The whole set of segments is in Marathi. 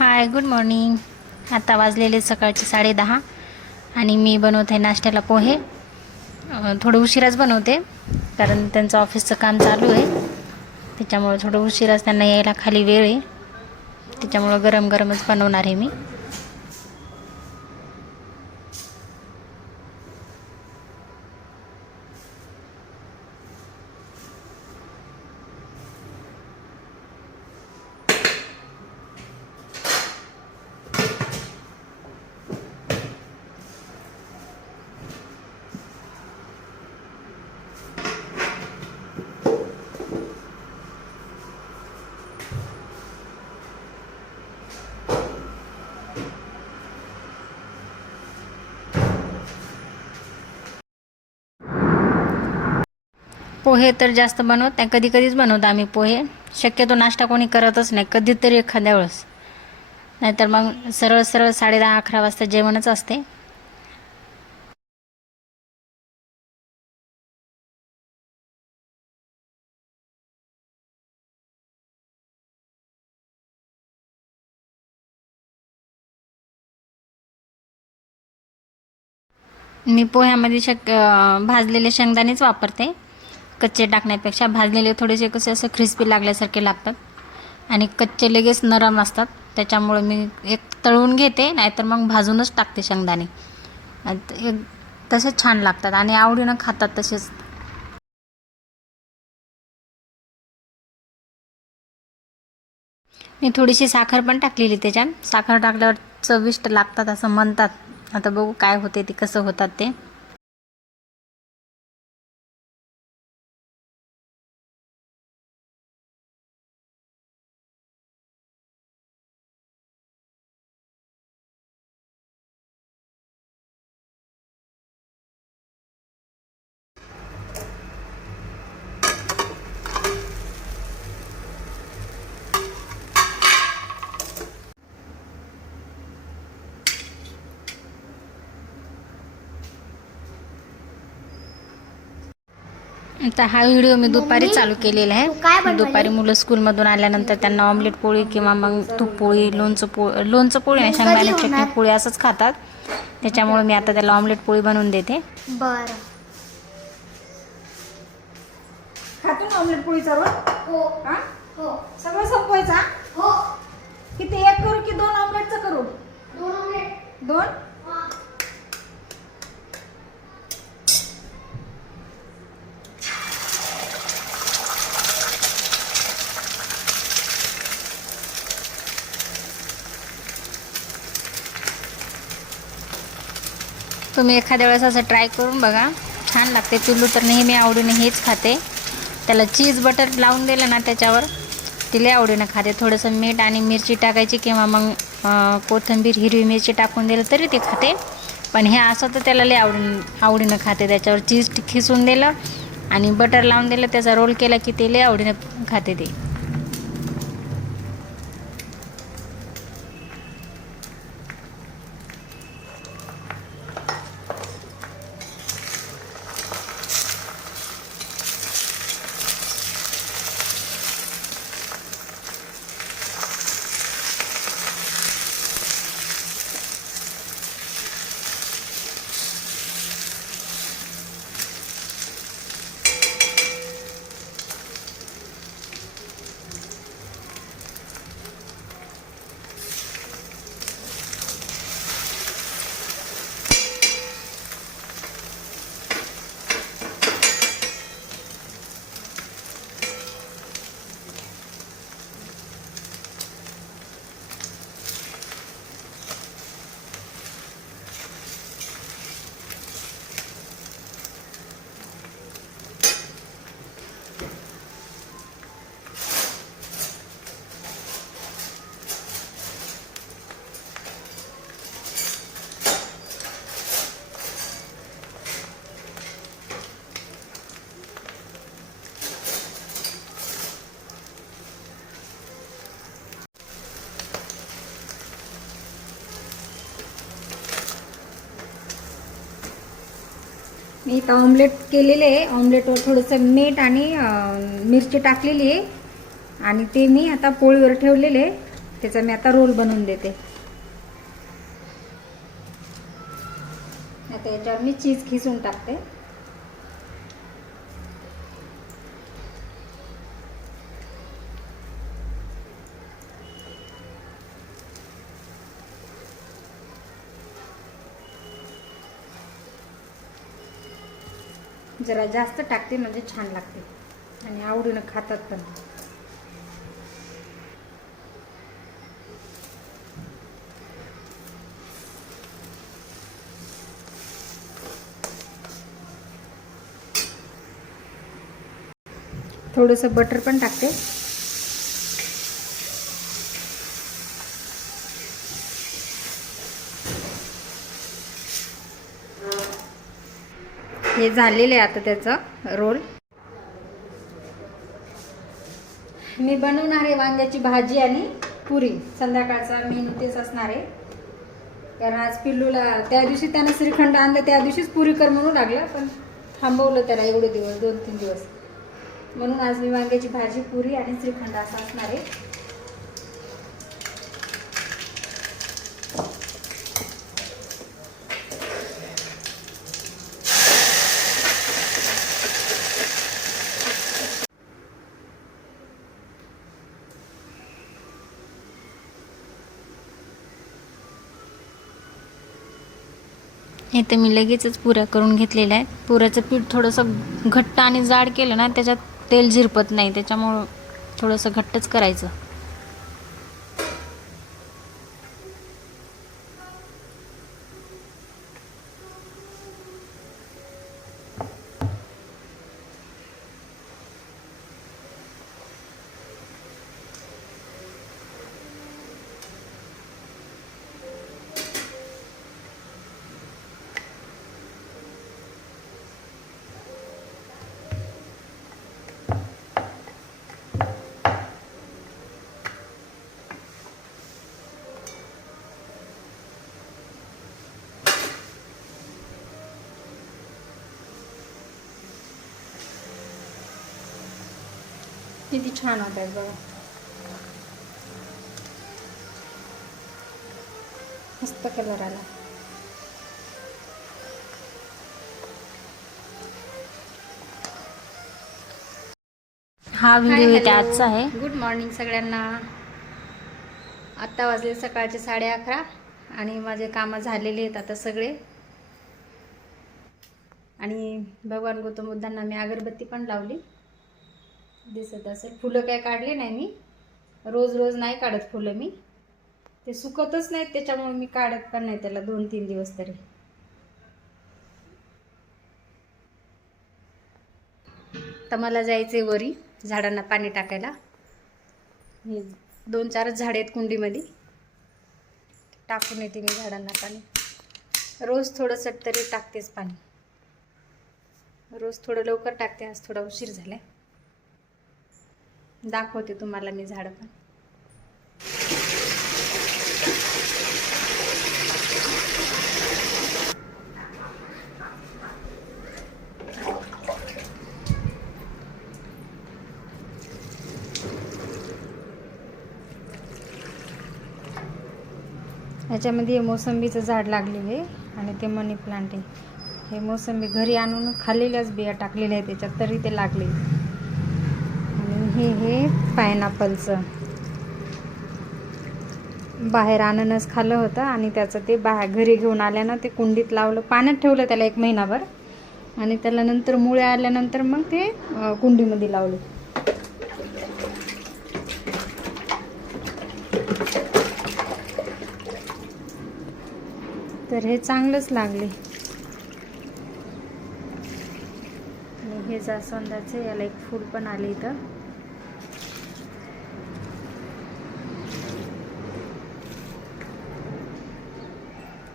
हाय गुड मॉर्निंग आता वाजलेले सकाळचे साडेदहा आणि मी बनवते नाश्त्याला पोहे. थोडं उशिराच बनवते कारण त्यांचं ऑफिसचं काम चालू आहे. त्याच्यामुळं थोडं उशिराच त्यांना यायला खाली वेळ आहे. त्याच्यामुळं गरम गरमच बनवणार आहे मी. पोहे तर जास्त बनवत नाही कधी कधीच बनवतो आम्ही पोहे. शक्यतो नाश्ता कोणी करतच नाही कधीतरी एखाद्या वेळेस. नाहीतर मग सरळ सरळ साडेदहा अकरा वाजता जेवणच असते. मी पोह्यामध्ये शक भाजलेले शेंगदाणेच वापरते. कच्चे टाकण्यापेक्षा भाजलेले थोडेसे कसे असं क्रिस्पी लागल्यासारखे लागतात. आणि कच्चे लगेच नरम असतात. त्याच्यामुळे मी एक तळून घेते नाहीतर मग भाजूनच टाकते शेंगदाणे. एक तसेच छान लागतात आणि आवडीनं खातात तसेच. मी थोडीशी साखर पण टाकलेली त्याच्यात. साखर टाकल्यावर चविष्ट लागतात असं म्हणतात. आता बघू काय होते ते कसं होतात ते. आता हा व्हिडिओ मी दुपारी चालू केलेला आहे? दुपारी मुलं स्कूलमधून आल्यानंतर त्यांना ऑमलेट पोळी किंवा मग तूप पोळी लोणचं पोळी लोणचं पोळी नाही शेंगदाणे चटणी? पोळी असंच खातात. त्याच्यामुळे मी आता त्याला ऑमलेट पोळी बनवून देते. बर. खातो ना ऑमलेट पोळीचा रोल हो. हा? हो. सगळं संपवायचा हो? किती? एक करू की दोन ऑमलेटचं करू? दोन ऑमलेट दोन? तुम्ही एखाद्या वेळेस असं ट्राय करून बघा. छान लागते. पिल्लू तर नेहमी आवडीने हेच खाते. त्याला चीज बटर लावून दिलं ना त्याच्यावर तिला आवडीनं खाते. थोडंसं मीठ आणि मिरची टाकायची किंवा मग कोथिंबीर हिरवी मिरची टाकून दिलं तरी ते खाते. पण हे असं तर त्याला लई आवडी आवडीनं खाते. त्याच्यावर चीज खिसून दिलं आणि बटर लावून दिलं. त्याचा रोल केला की ते लई आवडीनं खाते ते. मी इथं ऑमलेट केलेले आहे. ऑमलेटवर थोडंसं मीठ आणि मिरची टाकलेली आहे. आणि ते मी आता पोळीवर ठेवलेले त्याचा मी आता रोल बनवून देते. आता याच्यावर मी चीज खिसून टाकते. जरा जास्त टाकते म्हणजे छान लागते. आणि आवडीनं खातात पण. थोडंसं बटर पण टाकते. हे झालेलं आहे आता त्याचं रोल. मी बनवणार आहे वांग्याची भाजी आणि पुरी. संध्याकाळचा मेनू तेच असणार आहे. कारण आज पिल्लूला त्या दिवशी त्यानं श्रीखंड आणलं त्या दिवशीच पुरी कर म्हणून लागलं पण थांबवलं त्याला एवढे दिवस दोन तीन दिवस. म्हणून आज मी वांग्याची भाजी पुरी आणि श्रीखंड असं असणार आहे. हे तर मी लगेचच पुऱ्या करून घेतलेल्या आहेत. पुऱ्याचं पीठ थोडंसं घट्ट आणि जाड केलं ना त्याच्यात तेल झिरपत नाही. त्याच्यामुळं थोडंसं घट्टच करायचं. किती छान होत आहेत बघा. मस्त कलर आला. हा व्हिडिओ आजचा आहे. गुड मॉर्निंग सगळ्यांना. आत्ता वाजले सकाळचे साडे अकरा आणि माझे कामं झालेले आहेत आता सगळे. आणि भगवान गौतम बुद्धांना मी अगरबत्ती पण लावली. दिसत असेल. फुलं काय काढले नाही मी. रोज रोज नाही काढत फुलं मी. ते सुकतच नाहीत त्याच्यामुळे मी काढत पण नाही त्याला दोन तीन दिवस तरी. तर मला जायचं आहे वरी झाडांना पाणी टाकायला. हे दोन चारच झाडे आहेत कुंडीमध्ये. टाकून येते मी झाडांना पाणी. रोज थोडंसं तरी टाकतेच पाणी. रोज थोडं लवकर टाकते आज थोडा उशीर झाला आहे दाखवते तुम्हाला मी झाडं पण. ह्याच्यामध्ये हे मोसंबीचं झाड लागले आहे आणि ते मनी प्लांट आहे. हे मोसंबी घरी आणून खाल्लेल्याच बिया टाकलेल्या आहेत त्याच्यात तरी ते लागले. हे हे पायनॅपलचं बाहेर अननस खाल्लं होतं आणि त्याचं ते बाहेर घरी घेऊन आल्यानं ते कुंडीत लावलं पाण्यात ठेवलं त्याला एक महिनाभर. आणि त्याला नंतर मुळे आल्यानंतर मग ते कुंडीमध्ये लावले. तर हे चांगलंच लागले. आणि हे जास्वंदाचे याला एक फूल पण आले इथं.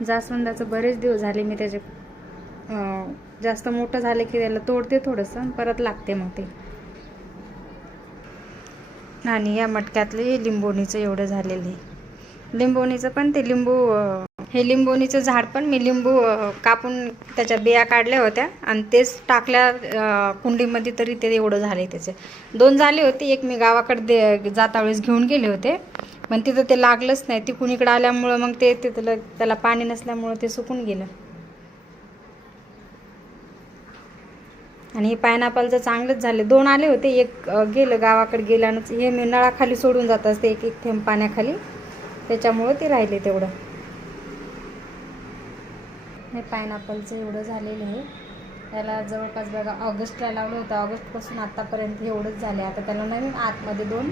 जास्वंदाचं बरेच दिवस झाले मी त्याचे जास्त मोठं झालं की त्याला तोडते थोडंसं परत लागते मग ते. आणि या मटक्यातले लिंबोणीचं एवढं झालेलं आहे. लिंबोणीचं पण ते लिंबू हे लिंबोणीचं झाड पण मी लिंबू कापून त्याच्या बिया काढल्या होत्या आणि तेच टाकल्या कुंडीमध्ये तरी ते एवढं झाले त्याचे. दोन झाले होते एक मी गावाकडे दे जाता वेळेस घेऊन गेले होते. पण तिथं ते लागलंच नाही. तिकून इकडं आल्यामुळं मग ते तिथलं त्याला पाणी नसल्यामुळं ते सुकून गेलं. आणि हे पायनॅपलचं चांगलंच झालं. दोन आले होते. एक गेलं गावाकडे गेल्यानंच हे मी नळाखाली सोडून जात असते. एक एक थेंब पाण्याखाली. त्याच्यामुळं ते राहिले तेवढं. हे पायनॅपलचं एवढं झालेलं आहे. त्याला जवळपास बघा ऑगस्टला लावलं होतं. ऑगस्टपासून आत्तापर्यंत एवढंच झालं आता त्याला नवीन आतमध्ये दोन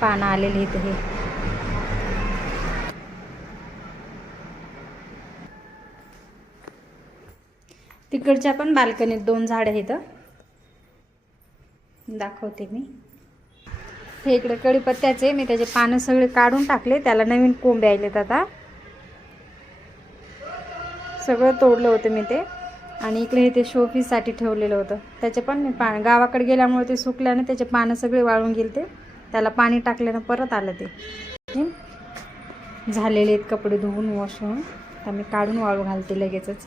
पानं आलेली आहेत हे. तिकडच्या पण बाल्कनीत दोन झाडं आहेत. दाखवते मी. हे इकडे कढीपत्त्याचे मी त्याचे पानं सगळे काढून टाकले. त्याला नवीन कोंबे आलेत आता. सगळं तोडलं होतं मी ते. आणि इकडे हे ते शोपीससाठी ठेवलेलं होतं. त्याचे पण मी पा गावाकडे गेल्यामुळे ते सुकल्याने त्याचे पानं सगळे वाळून गेले ते त्याला पाणी टाकल्यानं परत आलं ते. झालेले आहेत कपडे धुवून वॉश होऊन. तर मी काढून वाळू घालते लगेचच.